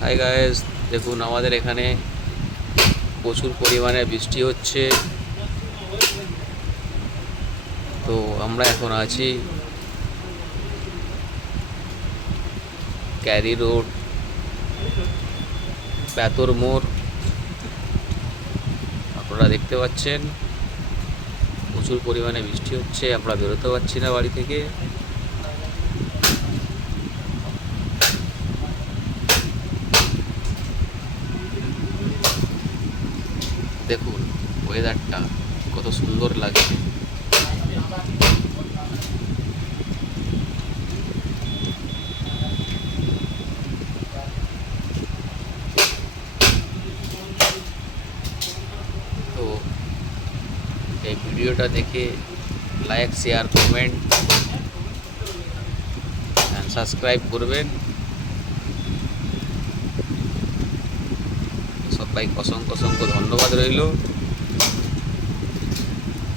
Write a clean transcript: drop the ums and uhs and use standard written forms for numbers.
Hi guys, দেখুন আমাদের এখানে প্রচুর পরিমাণে বৃষ্টি হচ্ছে। তো আমরা এখন আছি ক্যারি রোড, প্যাতর মোড়। আপনারা দেখতে পাচ্ছেন প্রচুর পরিমাণে বৃষ্টি হচ্ছে, আমরা বেরোতে পারছি না বাড়ি থেকে। দেখুন ওয়েদারটা কত সুন্দর লাগছে। তো এই ভিডিওটা দেখে like, share, comment and subscribe করবেন। সবাইকে অসংখ্য অসংখ্য ধন্যবাদ রইল।